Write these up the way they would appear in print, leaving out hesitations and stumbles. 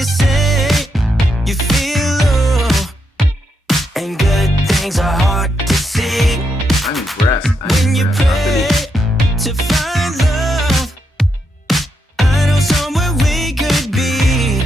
you say you feel low and good things are hard to see. I'm impressed. When you pray to find love, I know somewhere we could be.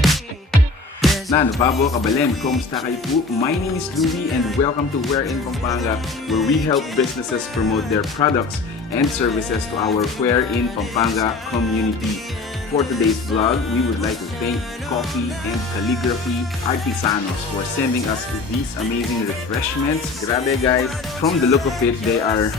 Babo Kabalem, kumusta kayo po? My name is Louie and welcome to Where in Pampanga, where we help businesses promote their products and services to our Where in Pampanga community. For today's vlog, we would like to thank Coffee and Calligraphy Artisanos for sending us these amazing refreshments. Grabe guys, from the look of it, they are,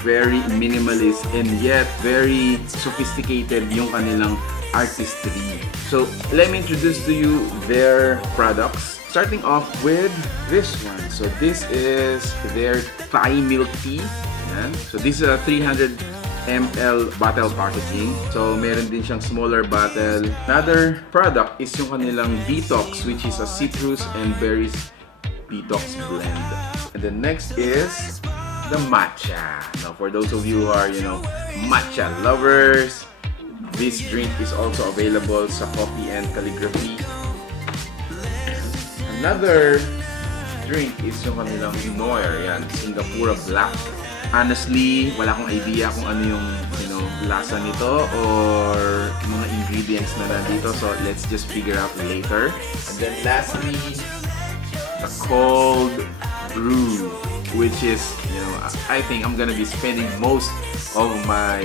very minimalist and yet very sophisticated yung kanilang artistry. So, let me introduce to you their products. Starting off with this one. So, this is their Thai milk tea. Yan. So, this is a 300 ml bottle packaging. So, meron din siyang smaller bottle. Another product is yung kanilang Detox, which is a citrus and berries detox blend. And the next is the Matcha. Now, for those of you who are, Matcha lovers, this drink is also available sa Coffee and Calligraphy. Another drink is yung kanilang Noir, yan, Singapore Black. Honestly, wala akong idea kung ano yung, lasa nito or mga ingredients na nandito. So, let's just figure out later. And then lastly, the cold brew, which is, I think I'm gonna be spending most of my,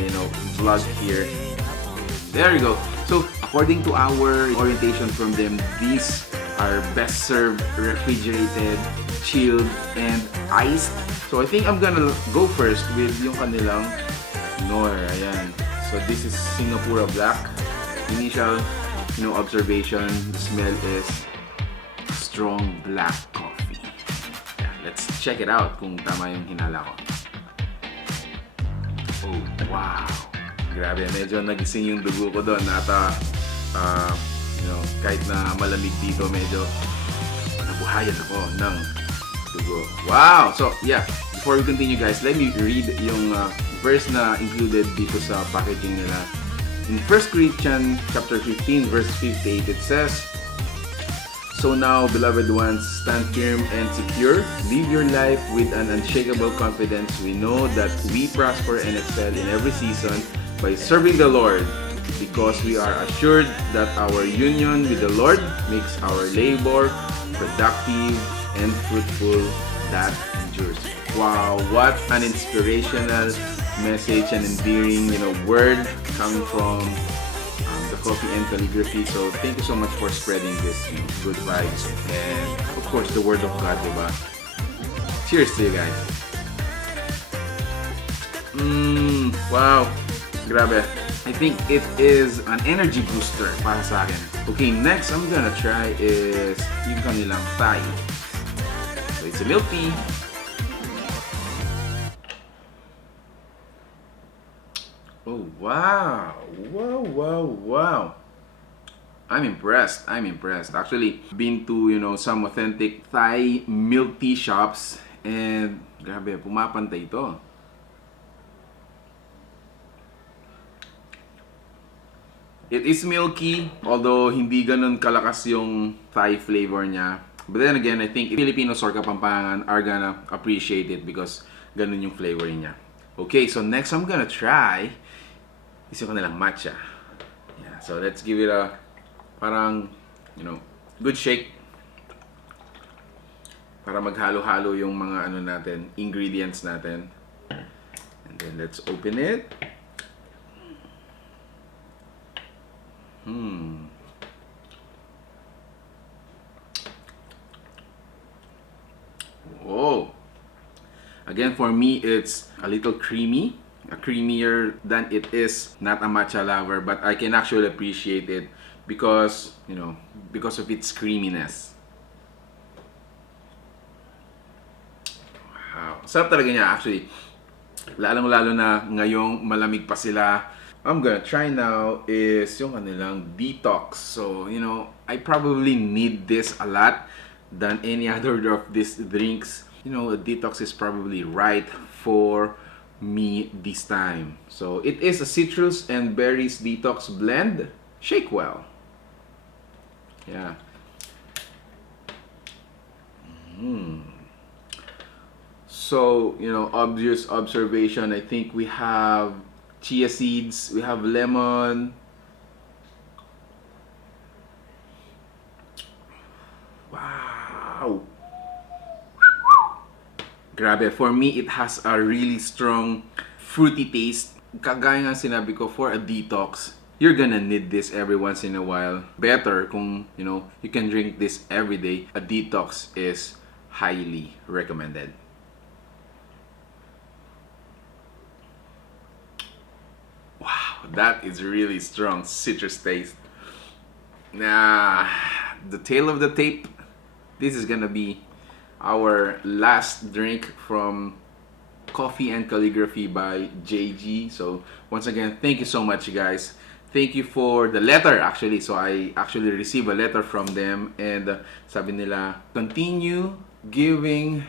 vlog here. There you go. So, according to our orientation from them, these are best served, refrigerated, chilled, and iced. So, I think I'm gonna go first with yung kanilang Noir. Ayan. So, this is Singapore Black. Initial, observation, the smell is strong black coffee. Yeah, let's check it out kung tama yung hinala ko. Oh, wow! Grabe, medyo nagising yung dugo ko doon. Nata, kahit na malamig dito, medyo nabuhayan ako ng dugo. Wow! So, yeah. Before we continue, guys, let me read yung verse na included dito sa packaging nila. In 1 Corinthians chapter 15, verse 58, it says, "So now, beloved ones, stand firm and secure. Live your life with an unshakable confidence. We know that we prosper and excel in every season by serving the Lord, because we are assured that our union with the Lord makes our labor productive and fruitful that endures." Wow, what an inspirational message and endearing, word coming from the Coffee and Calligraphy. So thank you so much for spreading this, good vibes and of course the word of God, diba? Cheers to you guys. Wow, grabe. I think it is an energy booster para sa akin. Okay, next I'm gonna try is yung kanilang Thai. So it's a milk tea. Oh, wow. Wow, wow, wow. I'm impressed. Actually, been to, some authentic Thai milk tea shops and grabe, pumapantay ito. It is milky, although hindi ganun kalakas yung Thai flavor niya. But then again, I think Filipinos or Kapampangan are gonna appreciate it because ganun yung flavor niya. Okay, so next I'm gonna try is yung kanilang matcha. Yeah, so let's give it a parang, good shake para maghalo-halo yung mga ingredients natin. And then let's open it. Whoa. Again, for me, it's a little creamy. Creamier than it is not a matcha lover, but I can actually appreciate it because, because of its creaminess. Wow. Sarap talaga niya actually. Lalong-lalo na ngayong malamig pa sila. I'm gonna try now is yung kanilang Detox. So, I probably need this a lot than any other of these drinks. A Detox is probably right for me this time. So, it is a citrus and berries detox blend. Shake well. Yeah. So, you know, obvious observation. I think we have chia seeds, we have lemon. Wow. Grabe, for me, it has a really strong fruity taste. Kagaya nga sinabi ko, for a detox, you're gonna need this every once in a while. Better kung, you know, you can drink this every day. A detox is highly recommended. Wow, that is really strong citrus taste. Nah, the tail of the tape. This is gonna be our last drink from Coffee and Calligraphy by JG. So once again, thank you so much, guys. Thank you for the letter, actually. So I actually received a letter from them, and sabi nila, continue giving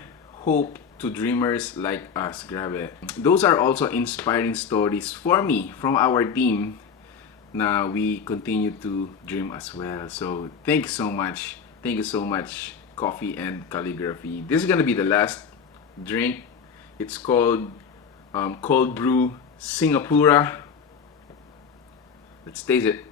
hope to dreamers like us. Grabe. Those are also inspiring stories for me from our team na we continue to dream as well. So thank you so much. Thank you so much, Coffee and Calligraphy. This is gonna be the last drink. It's called Cold Brew Singapore. Let's taste it.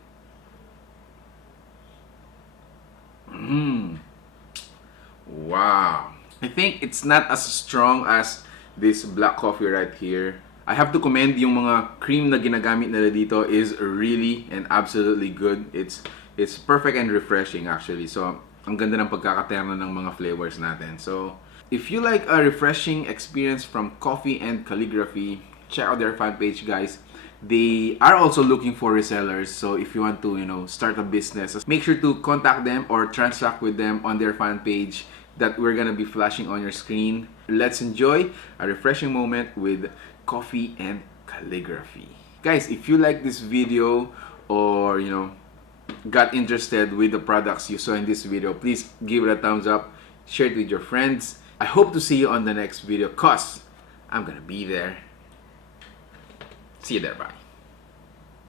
Wow. I think it's not as strong as this black coffee right here. I have to commend yung mga cream na ginagamit nila dito is really and absolutely good. It's perfect and refreshing actually. So, ang ganda ng pagkakaterno ng mga flavors natin. So, if you like a refreshing experience from Coffee and Calligraphy, check out their fan page, guys. They are also looking for resellers. So, if you want to, you know, start a business, make sure to contact them or transact with them on their fan page that we're gonna be flashing on your screen. Let's enjoy a refreshing moment with Coffee and Calligraphy. Guys, if you like this video or, you know, got interested with the products you saw in this video, please give it a thumbs up, share it with your friends. I hope to see you on the next video, cause I'm gonna be there. See you there, bye.